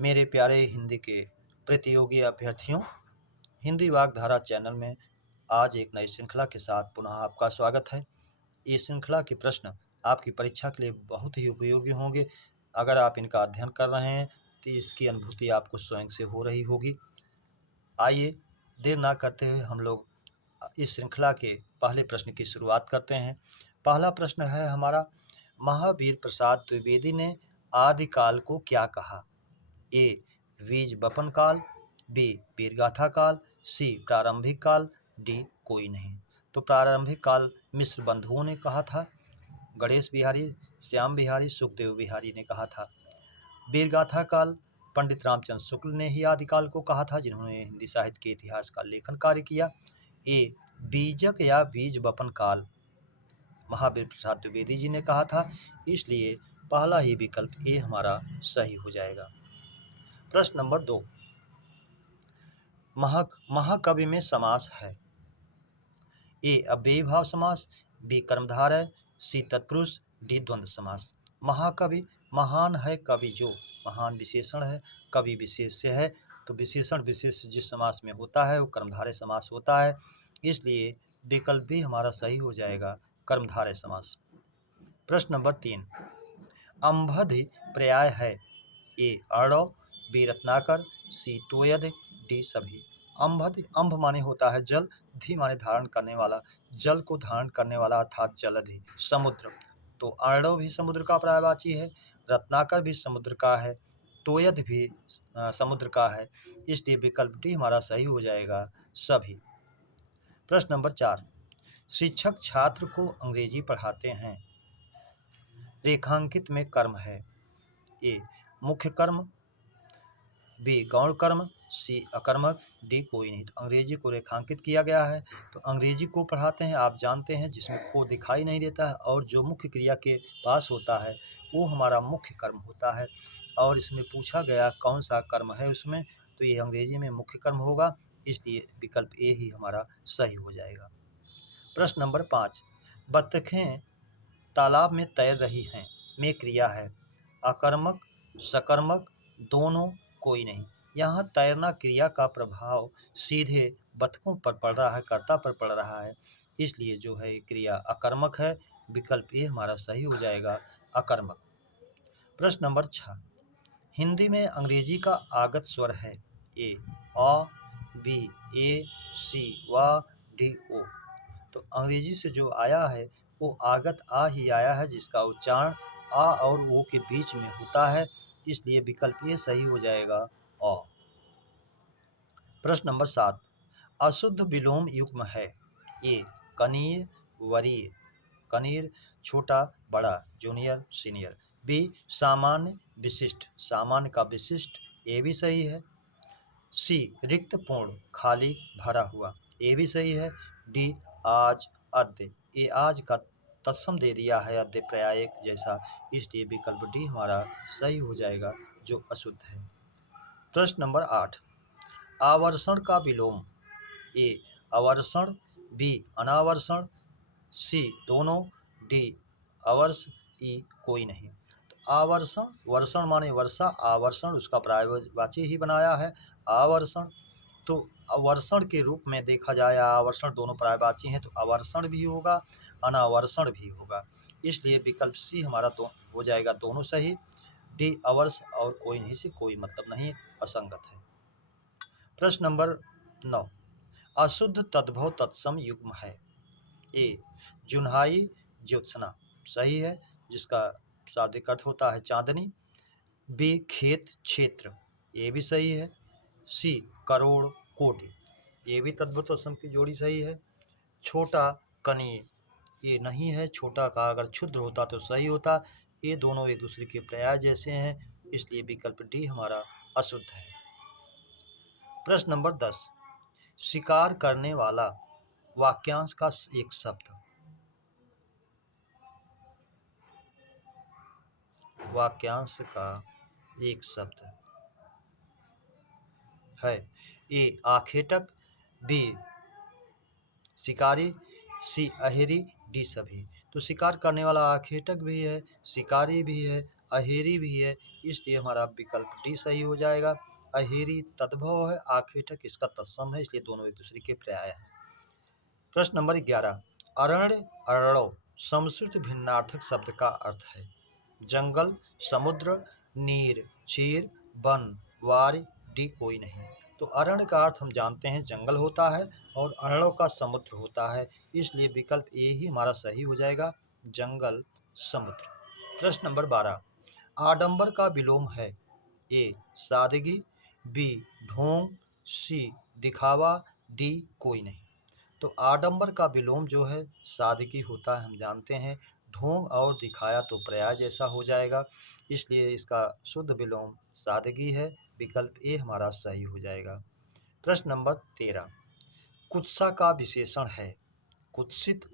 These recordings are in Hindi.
मेरे प्यारे हिंदी के प्रतियोगी अभ्यर्थियों, हिंदी वाग्धारा चैनल में आज एक नई श्रृंखला के साथ पुनः आपका स्वागत है। ये श्रृंखला के प्रश्न आपकी परीक्षा के लिए बहुत ही उपयोगी होंगे। अगर आप इनका अध्ययन कर रहे हैं तो इसकी अनुभूति आपको स्वयं से हो रही होगी। आइए देर ना करते हुए हम लोग इस श्रृंखला के पहले प्रश्न की शुरुआत करते हैं। पहला प्रश्न है हमारा, महावीर प्रसाद द्विवेदी ने आदिकाल को क्या कहा? ए बीज बपन काल, बी वीरगाथा काल, सी प्रारंभिक काल, डी कोई नहीं। तो प्रारंभिक काल मिश्र बंधुओं ने कहा था, गणेश बिहारी, श्याम बिहारी, सुखदेव बिहारी ने कहा था। वीरगाथा काल पंडित रामचंद्र शुक्ल ने ही आदिकाल को कहा था, जिन्होंने हिंदी साहित्य के इतिहास का लेखन कार्य किया। ए बीजक या बीज बपन काल महावीर प्रसाद द्विवेदी जी ने कहा था, इसलिए पहला ही विकल्प ए हमारा सही हो जाएगा। प्रश्न नंबर 2, महाकवि में समास है। ए अव्ययी भाव समास, बी कर्मधारय, सी तत्पुरुष, डी द्वंद्व समास। महाकवि महान है कवि, जो महान विशेषण है, कवि विशेष्य है, तो विशेषण विशेष जिस समास में होता है वो कर्मधारय समास होता है, इसलिए विकल्प भी हमारा सही हो जाएगा, कर्मधारय समास। प्रश्न नंबर 3, अंभधि पर्याय है। ए अर्णव, बी रत्नाकर, सी तोयध, डी सभी। अंभधि, अंभ माने होता है जल, धी माने धारण करने वाला, जल को धारण करने वाला अर्थात जलधि, समुद्र। तो अर्णव भी समुद्र का पर्यायवाची है, रत्नाकर भी समुद्र का है, तोयध भी समुद्र का है, इसलिए विकल्प डी हमारा सही हो जाएगा, सभी। प्रश्न नंबर 4, शिक्षक छात्र को अंग्रेजी पढ़ाते हैं, रेखांकित में कर्म है। ए मुख्य कर्म, बी गौण कर्म, सी अकर्मक, डी कोई नहीं। तो अंग्रेजी को रेखांकित किया गया है, तो अंग्रेजी को पढ़ाते हैं, आप जानते हैं जिसमें को दिखाई नहीं देता है और जो मुख्य क्रिया के पास होता है वो हमारा मुख्य कर्म होता है, और इसमें पूछा गया कौन सा कर्म है उसमें, तो ये अंग्रेजी में मुख्य कर्म होगा, इसलिए विकल्प ए ही हमारा सही हो जाएगा। प्रश्न नंबर 5, बत्तखें तालाब में तैर रही हैं में क्रिया है, अकर्मक, सकर्मक, दोनों, कोई नहीं। यहाँ तैरना क्रिया का प्रभाव सीधे बतखों पर पड़ रहा है, कर्ता पर पड़ रहा है, इसलिए जो है क्रिया अकर्मक है, विकल्प ए हमारा सही हो जाएगा, अकर्मक। प्रश्न नंबर 6, हिंदी में अंग्रेजी का आगत स्वर है। ए अ, बी ए, सी व, डी ओ। तो अंग्रेजी से जो आया है वो आगत आ ही आया है, जिसका उच्चारण आ और ओ के बीच में होता है, इसलिए विकल्प ये सही हो जाएगा, अ। प्रश्न नंबर 7, अशुद्ध विलोम युग्म है। ए कनीय, वरीय, कनीर छोटा बड़ा, जूनियर सीनियर, बी सामान्य विशिष्ट, सामान्य का विशिष्ट, ए भी सही है, सी रिक्त पूर्ण खाली भरा हुआ, ए भी सही है, डी आज अद्य, ये आज का तत्सम दे दिया है अद्य पर्यायक जैसा, इसलिए विकल्प डी हमारा सही हो जाएगा, जो अशुद्ध है। प्रश्न नंबर 8, आवर्षण का विलोम। ए अवर्षण, बी अनावर्षण, सी दोनों, डी अवर्ष, ई कोई नहीं। तो आवर्षण, वर्षण माने वर्षा, आवर्षण उसका पर्यायवाची ही बनाया है, आवर्षण। तो अवर्षण के रूप में देखा जाए, आवर्षण दोनों पर्यायवाची हैं, तो अवर्षण भी होगा, अनावर्षण भी होगा, इसलिए विकल्प सी हमारा तो हो जाएगा, दोनों सही। डी अवर्ष और कोई नहीं से कोई मतलब नहीं, असंगत है। प्रश्न नंबर 9, अशुद्ध तद्भव तत्सम युग्म है। ए जुन्हाई ज्योत्सना, सही है, जिसका शाब्दिक अर्थ होता है चांदनी। बी खेत क्षेत्र, ये भी सही है। सी करोड़ कोटि, ये भी तद्भव तत्सम की जोड़ी सही है। छोटा कनीय, ये नहीं है, छोटा का अगर क्षुद्र होता तो सही होता, ये दोनों एक दूसरे के पर्याय जैसे हैं, इसलिए विकल्प डी हमारा अशुद्ध है। प्रश्न नंबर 10, शिकार करने वाला वाक्यांश का एक शब्द, वाक्यांश का एक शब्द है। ए आखेटक, बी शिकारी, सी अहेरी, डी सभी। तो शिकार करने वाला आखेटक भी है, शिकारी भी है, अहेरी भी है, इसलिए हमारा विकल्प डी सही हो जाएगा। अहेरी तद्भव है, आखेटक इसका तत्सम है, इसलिए दोनों एक दूसरे के पर्याय हैं। प्रश्न नंबर 11, अरण्य अरण्यो संस्कृत भिन्नार्थक शब्द का अर्थ है। जंगल, समुद्र, नीर, चीर, वन, वारी, डी कोई नहीं। तो अरण्य का अर्थ हम जानते हैं जंगल होता है और अरण्यों का समुद्र होता है, इसलिए विकल्प ए ही हमारा सही हो जाएगा, जंगल समुद्र। प्रश्न नंबर 12, आडंबर का विलोम है। ए सादगी, बी ढोंग, सी दिखावा, डी कोई नहीं। तो आडंबर का विलोम जो है सादगी होता है, हम जानते हैं। ढोंग और दिखाया तो प्रयास जैसा हो जाएगा, इसलिए इसका शुद्ध विलोम सादगी है, विकल्प ए हमारा सही हो जाएगा। प्रश्न नंबर 13, कुत्सा का विशेषण है। कुत्सित,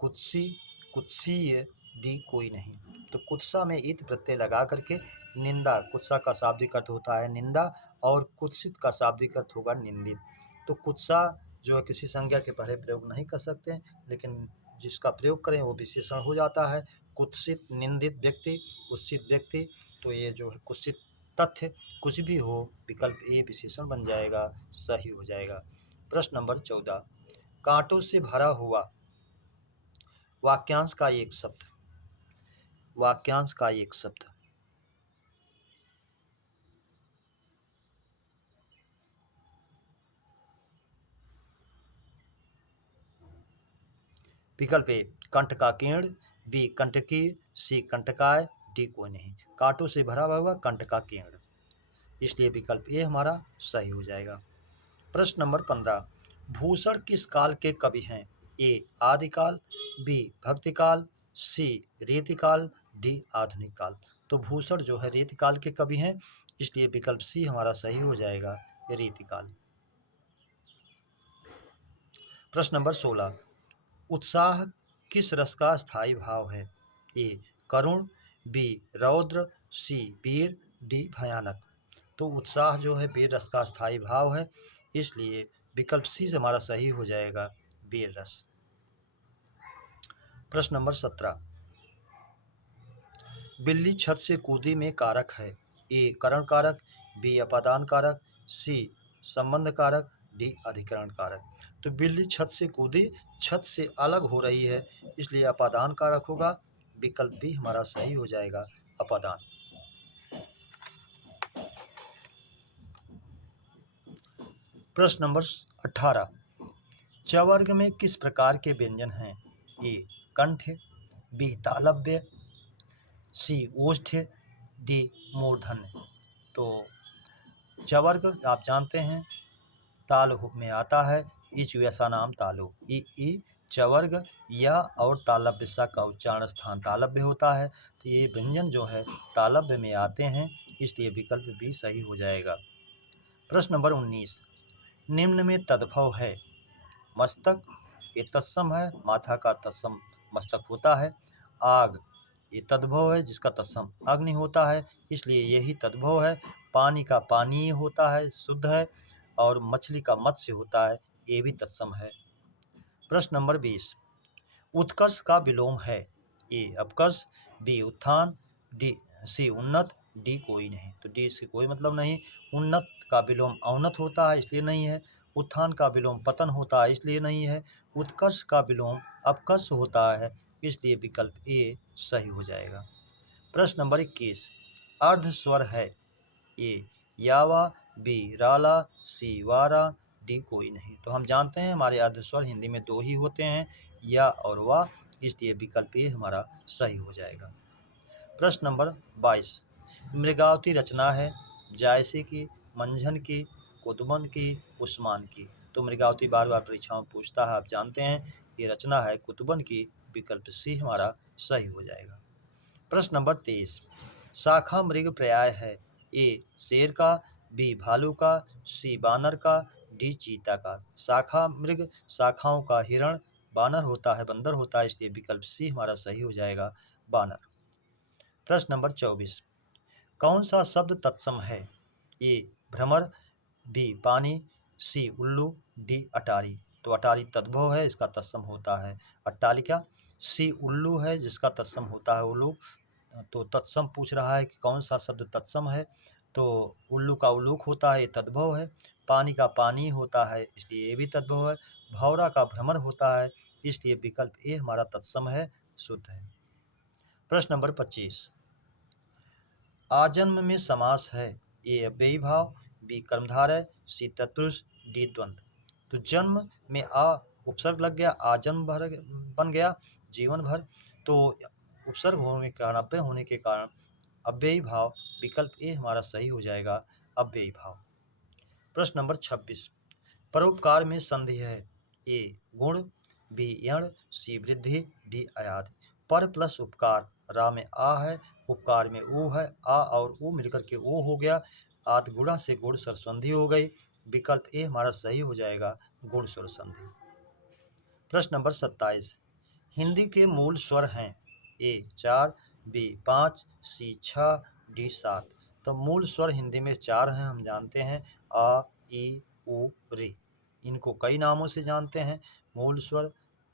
कुत्सी, कुत्सीय, डी कोई नहीं। तो कुत्सा में इत प्रत्यय लगा करके निंदा, कुत्सा का शाब्दिक अर्थ होता है निंदा और कुत्सित का शाब्दिक अर्थ होगा निंदित। तो कुत्सा जो है किसी संज्ञा के पहले प्रयोग नहीं कर सकते, लेकिन जिसका प्रयोग करें वो विशेषण हो जाता है। कुत्सित निंदित व्यक्ति, कुत्सित व्यक्ति, तो ये जो है कुत्सित तथ्य कुछ भी हो, विकल्प ए विशेषण बन जाएगा, सही हो जाएगा। प्रश्न नंबर 14, कांटों से भरा हुआ वाक्यांश का एक शब्द। वाक्यांश का एक शब्द। विकल्प ए कंटकाकीर्ण, बी कंटकी, सी कंटकाय, डी कोई नहीं। कांटों से भरा हुआ कंटकाकीर्ण, इसलिए विकल्प ए हमारा सही हो जाएगा। प्रश्न नंबर 15, भूषण किस काल के कवि हैं। ए आदिकाल, बी भक्तिकाल, सी रीतिकाल, डी आधुनिक काल। तो भूषण जो है रीतिकाल के कवि हैं, इसलिए विकल्प सी हमारा सही हो जाएगा, रीतिकाल। प्रश्न नंबर 16, उत्साह किस रस का स्थायी भाव है। ए करुण, बी रौद्र, सी वीर, डी भयानक। तो उत्साह जो है वीर रस का स्थायी भाव है, इसलिए विकल्प सी से हमारा सही हो जाएगा, वीर रस। प्रश्न नंबर 17, बिल्ली छत से कूदी में कारक है। ए करण कारक, बी अपादान कारक, सी संबंध कारक, डी अधिकरण कारक। तो बिल्ली छत से कूदी, छत से अलग हो रही है, इसलिए अपादान कारक होगा, विकल्प बी हमारा सही हो जाएगा, अपादान। प्रश्न नंबर 18, चवर्ग में किस प्रकार के व्यंजन हैं। ए कंठ, बी तालव्य, सी ओष्ठ, डी मूर्धन्य। तो चवर्ग आप जानते हैं ताल में आता है, इच वैसा नाम तालो, ई चवर्ग या और तालव्य सा का उच्चारण स्थान तालव्य होता है, तो ये व्यंजन जो है तालव्य में आते हैं, इसलिए विकल्प भी सही हो जाएगा। प्रश्न नंबर 19, निम्न में तद्भव है। मस्तक, ये तत्सम है, माथा का तत्सम मस्तक होता है। आग, ये तद्भव है जिसका तत्सम अग्नि होता है, इसलिए यही तद्भव है। पानी का पानीय होता है, शुद्ध है, और मछली का मत्स्य होता है, ये भी तत्सम है। प्रश्न नंबर 20, उत्कर्ष का विलोम है। ए अपकर्ष, बी उत्थान, डी सी उन्नत, डी कोई नहीं। तो डी से कोई मतलब नहीं। उन्नत का विलोम अवनत होता है, इसलिए नहीं है। उत्थान का विलोम पतन होता है, इसलिए नहीं है। उत्कर्ष का विलोम अपकर्ष होता है, इसलिए विकल्प ए सही हो जाएगा। प्रश्न नंबर 21, अर्ध स्वर है। ए यावा, बी राला, सी वारा, डी कोई नहीं। तो हम जानते हैं हमारे अर्ध स्वर हिंदी में दो ही होते हैं, या और वा, इसलिए विकल्प ए हमारा सही हो जाएगा। प्रश्न नंबर 22, मृगावती रचना है। जायसे की, मंझन की, कुदमन की, उस्मान की। तो मृगावती बार बार परीक्षाओं में पूछता है, आप जानते हैं ये रचना है कुतुबन की, विकल्प सी हमारा सही हो जाएगा। प्रश्न नंबर 23, शाखा मृग पर्याय है। ए शेर का, बी भालू का, सी बानर का, डी चीता का। शाखा मृग शाखाओं का हिरण, बानर होता है बंदर होता है, इसलिए विकल्प सी हमारा सही हो जाएगा, बानर। प्रश्न नंबर 24, कौन सा शब्द तत्सम है। ए भ्रमर, बी पानी, सी उल्लू, डी अटारी। तो अटारी तद्भव है, इसका तत्सम होता है अट्टालिका। सी उल्लू है जिसका तत्सम होता है उल्लू, तो तत्सम पूछ रहा है कि कौन सा शब्द तत्सम है, तो उल्लू का उल्लूक होता है, ये तद्भव है। पानी का पानी होता है, इसलिए ये भी तद्भव है। भौरा का भ्रमर होता है, इसलिए विकल्प ए हमारा तत्सम है, शुद्ध है। प्रश्न नंबर 25, आजन्म में समास है, ए अव्ययी भाव, बी कर्मधारय, सी तत्पुरुष, डी द्वंद्व। तो जन्म में आ उपसर्ग लग गया, आजन्म भर बन गया जीवन भर, तो उपसर्ग होने के कारण, अव्यय होने के कारण अव्ययी भाव, विकल्प ए हमारा सही हो जाएगा, अव्ययी भाव। प्रश्न नंबर 26, परोपकार में संधि है, ए गुण, बी यण, सी वृद्धि, डी अयादि। पर प्लस उपकार, रा में आ है, उपकार में ऊ है, आ और ऊ मिलकर के ओ हो गया, आद गुणा से गुण स्वर संधि हो गई, विकल्प ए हमारा सही हो जाएगा, गुण स्वर संधि। प्रश्न नंबर 27, हिंदी के मूल स्वर हैं, ए 4, बी 5, सी 6, डी 7। तो मूल स्वर हिंदी में 4 हैं, हम जानते हैं, आ, ई, उ, री। इनको कई नामों से जानते हैं, मूल स्वर,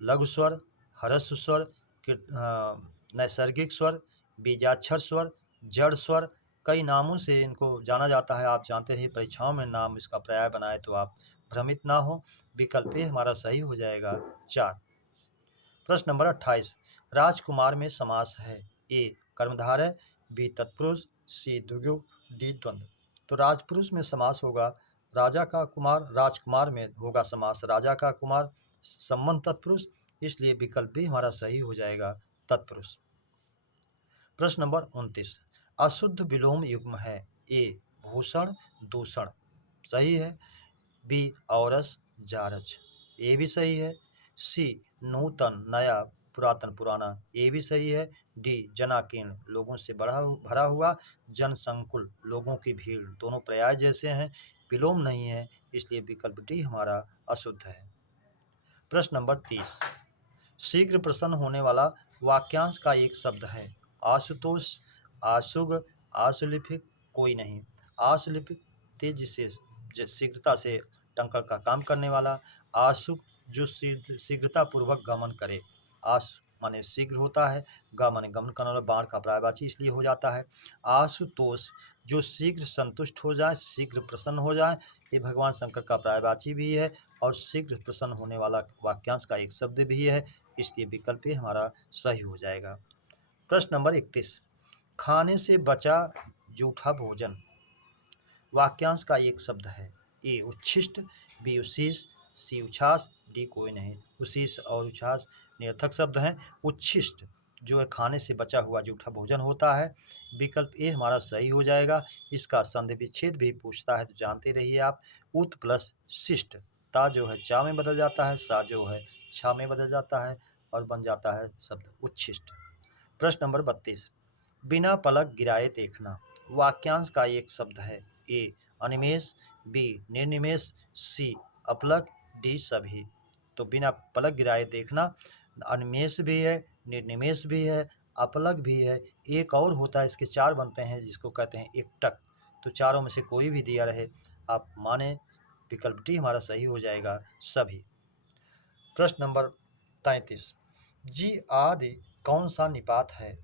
लघु स्वर, ह्रस्व स्वर, नैसर्गिक स्वर, बीजाक्षर स्वर, जड़ स्वर, कई नामों से इनको जाना जाता है। आप जानते रहिए, परीक्षाओं में नाम इसका पर्याय बनाए तो आप भ्रमित ना हो, विकल्प ए हमारा सही हो जाएगा, 4। प्रश्न नंबर 28, राजकुमार में समास है, ए कर्मधारय, बी तत्पुरुष, सी द्विगु, डी द्वंद्व। तो राजपुरुष में समास होगा राजा का कुमार, राजकुमार में होगा समास राजा का कुमार, संबंध तत्पुरुष, इसलिए विकल्प भी हमारा सही हो जाएगा, तत्पुरुष। प्रश्न नंबर 29, अशुद्ध विलोम युग्म है, ए भूषण दूषण, सही है, बी औरस जारज, ये भी सही है, सी नूतन नया पुरातन पुराना, ये भी सही है, डी जनाकीर्ण लोगों से भरा हुआ, जनसंकुल लोगों की भीड़, दोनों पर्याय जैसे हैं, विलोम नहीं है, इसलिए विकल्प डी हमारा अशुद्ध है। प्रश्न नंबर 30, शीघ्र प्रसन्न होने वाला वाक्यांश का एक शब्द है, आशुतोष, आशुग, आशुलिपिक, कोई नहीं। आशुलिपिक तेजी से शीघ्रता से टंकर का काम करने वाला, आशुक जो शीघ्रता पूर्वक गमन करे, आश माने शीघ्र होता है, ग माने गमन करने वाला, बाण का पर्यायवाची इसलिए हो जाता है। आशुतोष जो शीघ्र संतुष्ट हो जाए, शीघ्र प्रसन्न हो जाए, ये भगवान शंकर का पर्यायवाची भी है और शीघ्र प्रसन्न होने वाला वाक्यांश का एक शब्द भी है, इसलिए विकल्प हमारा सही हो जाएगा। प्रश्न नंबर 31, खाने से बचा जूठा भोजन, वाक्यांश का एक शब्द है, ए उच्छिष्ट, बी उशीष, सी उच्छ्वास, डी कोई नहीं। उशीष और उच्छ्वास निरर्थक शब्द हैं। उच्छिष्ट जो है खाने से बचा हुआ जूठा भोजन होता है, विकल्प ए हमारा सही हो जाएगा। इसका संधि विच्छेद भी पूछता है तो जानते रहिए आप, उत प्लस शिष्ट, ता जो है चा में बदल जाता है, सा जो है छा में बदल जाता है और बन जाता है शब्द उच्छिष्ट। प्रश्न नंबर 32, बिना पलक गिराए देखना, वाक्यांश का एक शब्द है, ए अनिमेष, बी निर्निमेष, सी अपलक, डी सभी। तो बिना पलक गिराए देखना, अनिमेष भी है, निर्निमेष भी है, अपलक भी है, एक और होता है, इसके 4 बनते हैं जिसको कहते हैं एकटक। तो चारों में से कोई भी दिया रहे आप माने, विकल्प डी हमारा सही हो जाएगा, सभी। प्रश्न नंबर 33, जी आदि कौन सा निपात है,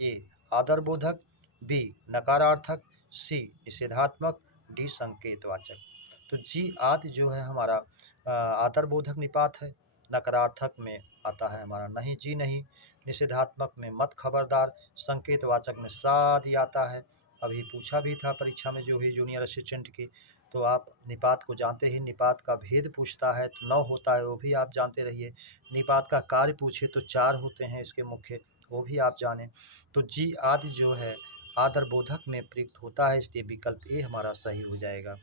ए आदरबोधक, बी नकारार्थक, सी निषेधात्मक, डी संकेतवाचक। तो जी आदि जो है हमारा आदरबोधक निपात है, नकारार्थक में आता है हमारा नहीं जी नहीं, निषेधात्मक में मत खबरदार, संकेतवाचक में सा आदि आता है। अभी पूछा भी था परीक्षा में जो ही जूनियर असिस्टेंट की, तो आप निपात को जानते ही, निपात का भेद पूछता है तो 9 होता है, वो भी आप जानते रहिए। निपात का कार्य पूछे तो 4 होते हैं इसके मुख्य, वो भी आप जानें। तो जी आदि जो है आदरबोधक में प्रयुक्त होता है, इसलिए विकल्प ए हमारा सही हो जाएगा।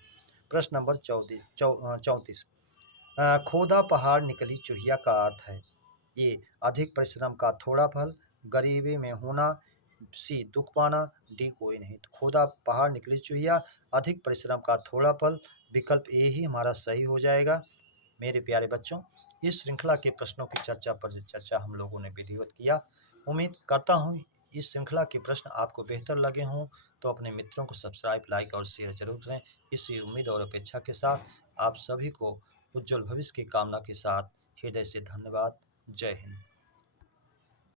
प्रश्न नंबर 34, खोदा पहाड़ निकली चुहिया का अर्थ है, ये अधिक परिश्रम का थोड़ा फल, गरीबी में होना, सी दुख पाना, डी कोई नहीं। तो खोदा पहाड़ निकली चुहिया, अधिक परिश्रम का थोड़ा फल, विकल्प ए ही हमारा सही हो जाएगा। मेरे प्यारे बच्चों, इस श्रृंखला के प्रश्नों की चर्चा हम लोगों ने विधिवत किया। उम्मीद करता हूँ इस श्रृंखला के प्रश्न आपको बेहतर लगे हों, तो अपने मित्रों को सब्सक्राइब, लाइक और शेयर जरूर करें। इसी उम्मीद और अपेक्षा के साथ आप सभी को उज्जवल भविष्य की कामना के साथ हृदय से धन्यवाद। जय हिंद।